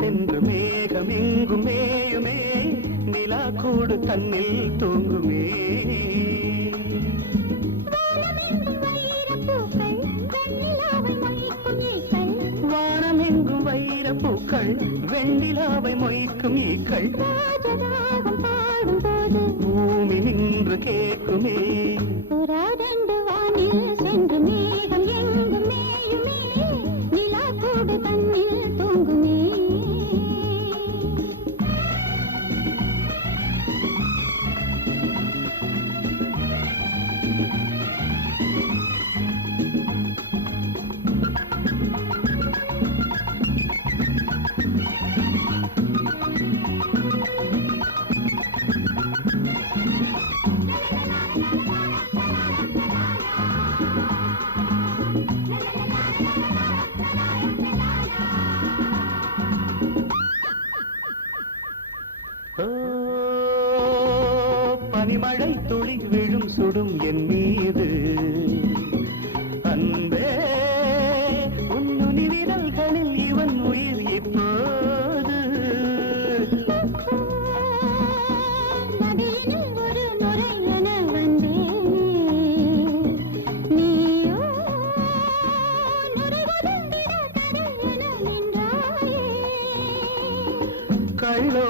சென்று மேகம் எங்கும் மேயுமே நிலா கூடு தன்னில் தூங்குமே. வானமெங்கும் வைர பூக்கள் வெண்ணிலாவை மொய்க்கும் ஈக்கள்.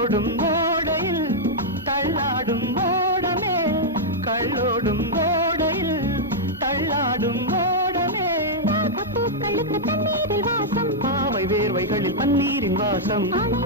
கல்லோடும் ஓடையில் தள்ளாடும் ஓடமே. கல்லோடும் ஓடையில் தள்ளாடும் ஓடமே. பூக்களுக்கு தண்ணீரில் வாசம். பாவை வேர்வைகளில் பன்னீரின் வாசம்.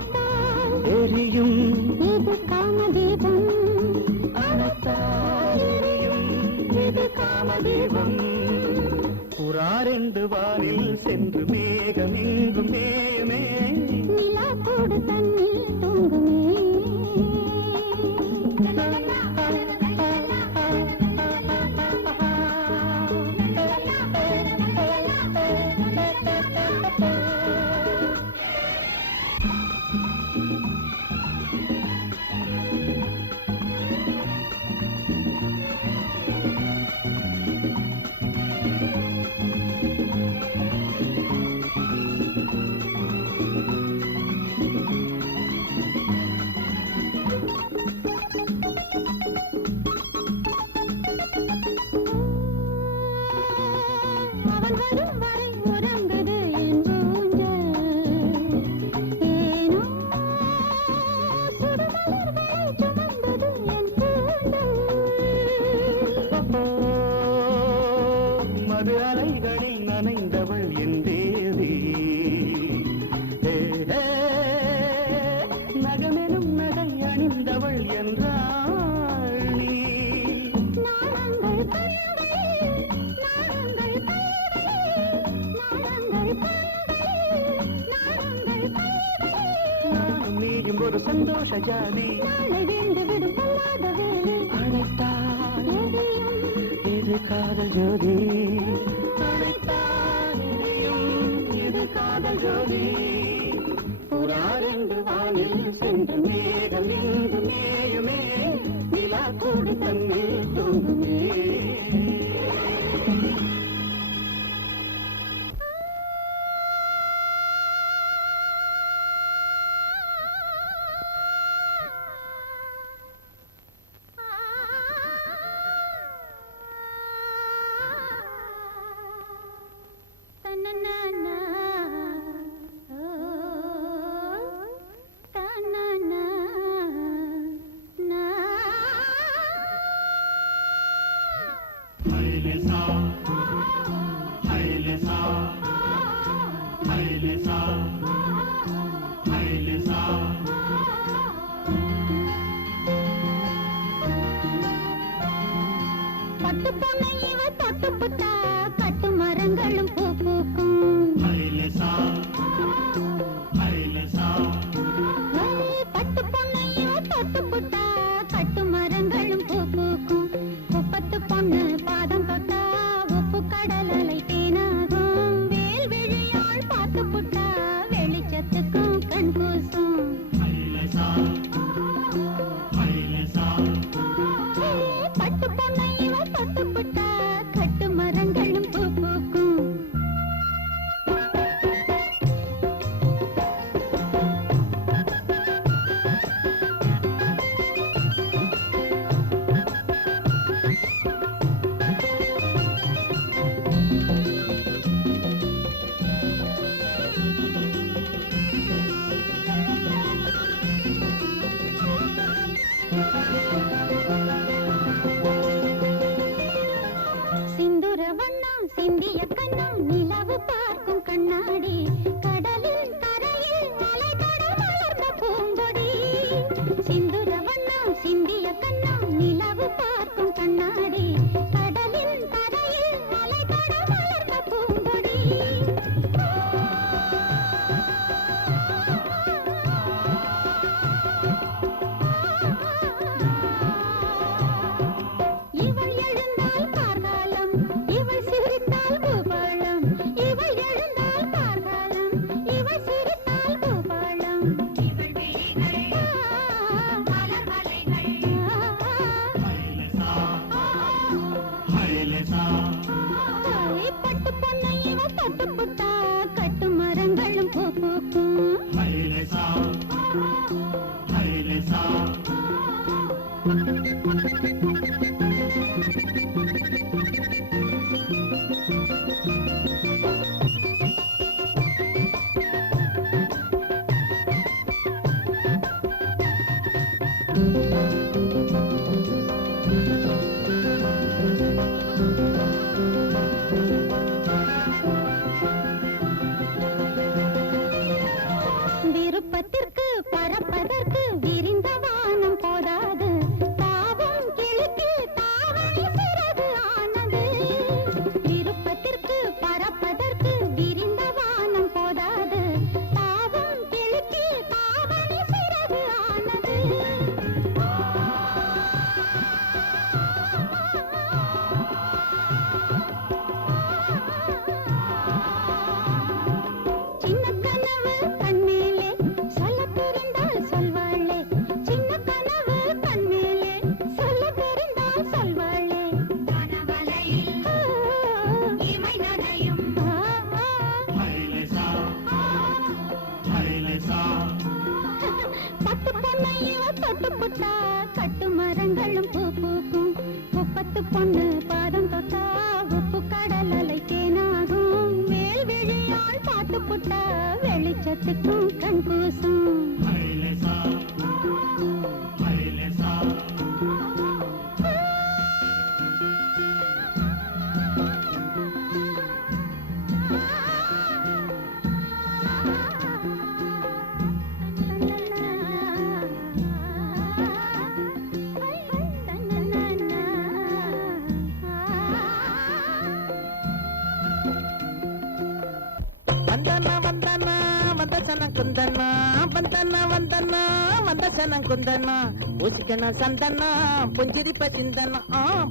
ஒரு சந்தோஷ ஜாதி. அழைத்தான் இது காதல் ஜோதி? இது காதல் ஜோதி? புறார் என்று சென்று மேகலிந்து நிலா கூடு தன்னில் தூங்குமே. Música కుందన్నా వందన్నా వందన్నా వందసనం కుందన్నా పుసికన సందన్నా పుంజిరి పచిందన్న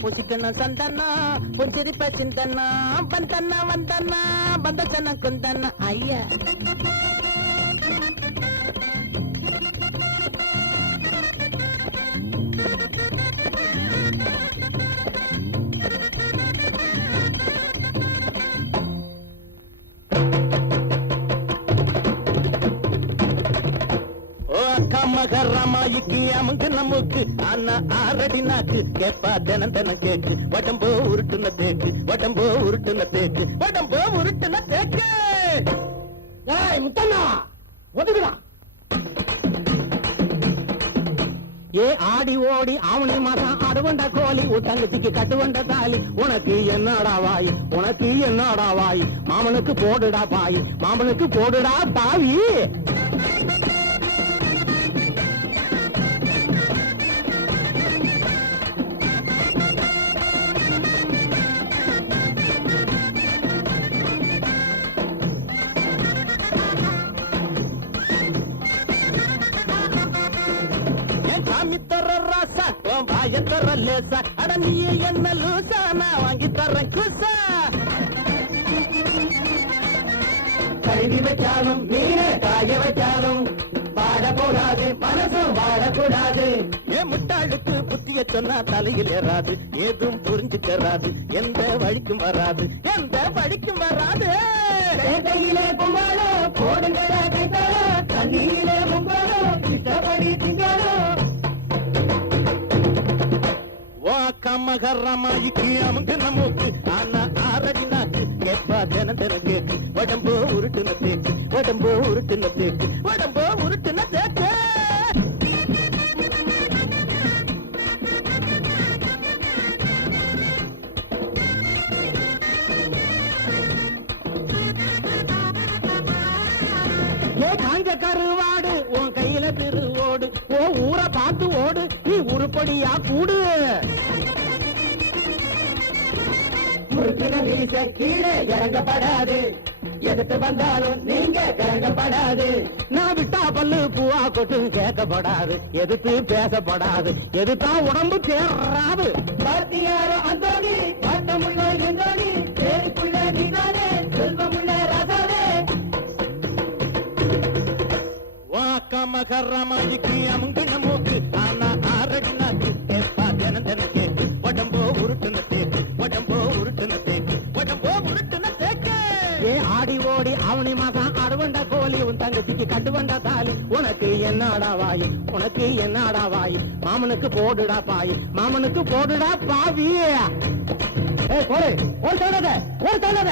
పుసికన సందన్నా పుంజిరి పచిందన్నా వందన్నా వందన్నా వందసనం కుందన్న. అయ్యా. அமுக்கு நமக்கு அண்ணா ஆரடி நாக்கு. கேப்பா தினம் தினம் கேக்கு. வடம்போ உருட்டுன தேக்கு. வடம்போ உருட்டுன தேக்கு. வடம்போ உருட்டுன தேக்கு. ஏய் முத்தண்ணா ஒதுக்குடா. ஏ ஆடி ஓடி ஆவணி மாதம் அடுவண்ட கோழி உத்தங்கச்சிக்கு கட்டுவண்ட தாலி. உனக்கு என்னடா வாய்? உனக்கு என்னடா வாய்? மாமனுக்கு போடுடா பாய். மாமனுக்கு போடுடா பாவி லேசா அட நீ என்ன லூசா? நான் வாங்கி தரேன் குசா. கழுவி வச்சாலும் மீனே காய வச்சாலும் வாடக்கூடாது மனசும் வாடக்கூடாது ஏன் முட்டாளுக்கு புத்திய சொன்னா தலையில் ஏறாது. ஏதும் புரிஞ்சுக்கறாது. எந்த வழிக்கும் வராது. எந்த வழிக்கும் வராது. கையிலே கும்பாளோ போடுங்கடா கைத்தாளோ தண்ணியிலே முங்காளோ இஷ்டப்படி திங்காளோ ஓ கம்மகரமாய்க்கு அமுக்கு நமக்கு. ஆனா ஆரடி நாக்கு கேப்பா தினம் தினம் கேக்கு உடம்போ உருட்டுன தேக்கு உடம்போ உருட்டுன தேக்கு உடம்போ உருட்டுன தேக்கு காஞ்ச கருவாடு உன் கையில திருவோடு ஓ ஊரை பார்த்து ஓடு. நீ உருப்படியா கூடு. நீங்க கீழே இறங்கப்படாது. எதுக்கு வந்தாலும் நீங்க இறங்கப்படாது நான் விட்டா பல்லு பூவா கொட்டும் கேட்கப்படாது. எதுக்கு பேசப்படாது. எதுக்கா உடம்பு தேர்றாது பாத்தியாரோ அந்தோனி பாட்டமுள்ள நின்றோனி பேருக்குள்ள நீதானே செல்வமுள்ள ராசாவே. வாக்கமகரமாய்க்கு அவனை அவனி மாசம் அறுவண்ட கோழி உன் தங்கச்சிக்கு கட்டு வந்த தாலி. உனக்கு என்னடா வாய்? உனக்கு என்னடா வாய்? மாமனுக்கு போடுடா பாய். மாமனுக்கு போடுடா பாவி. ஏ கோழி ஒரு தடத ஒரு தடத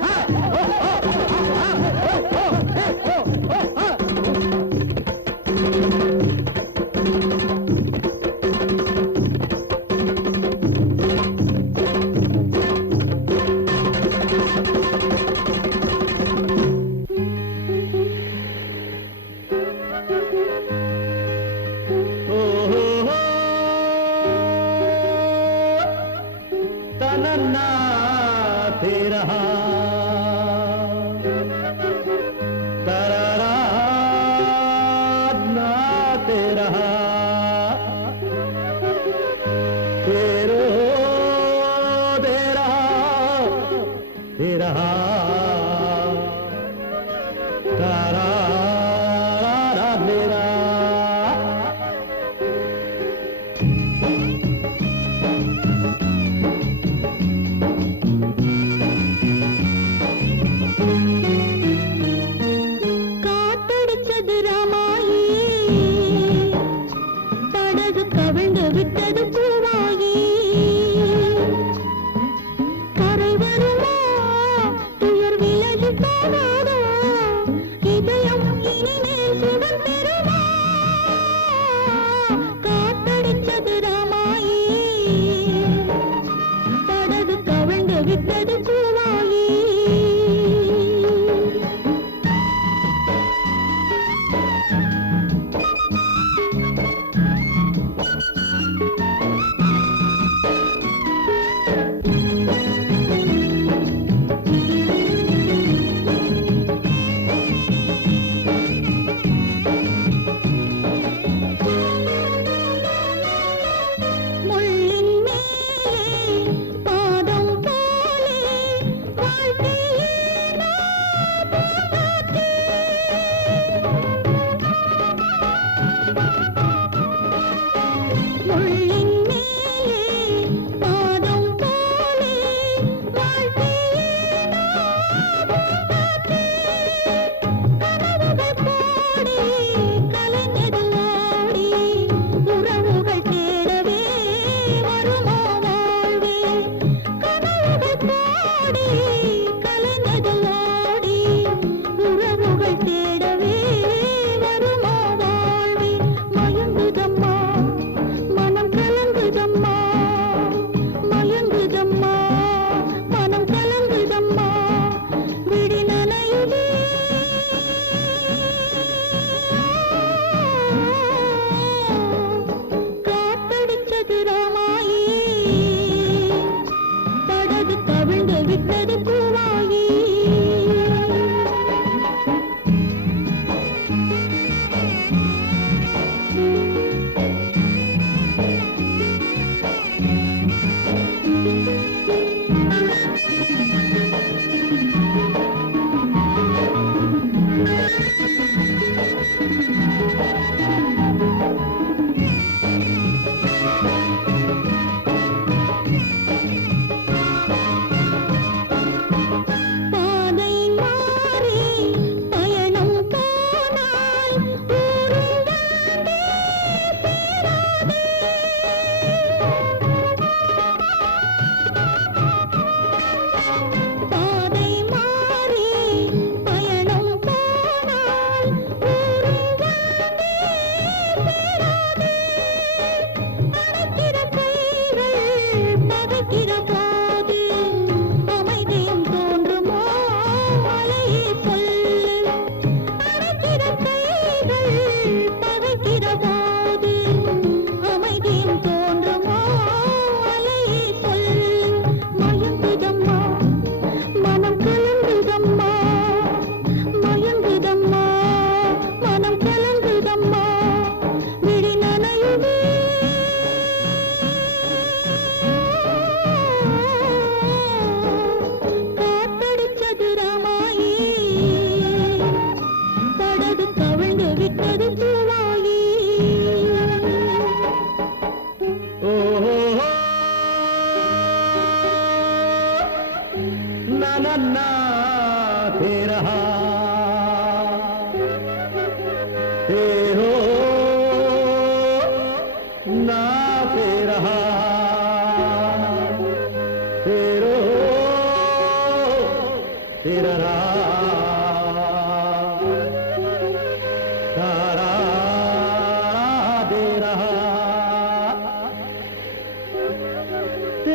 Yeah.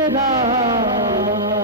না।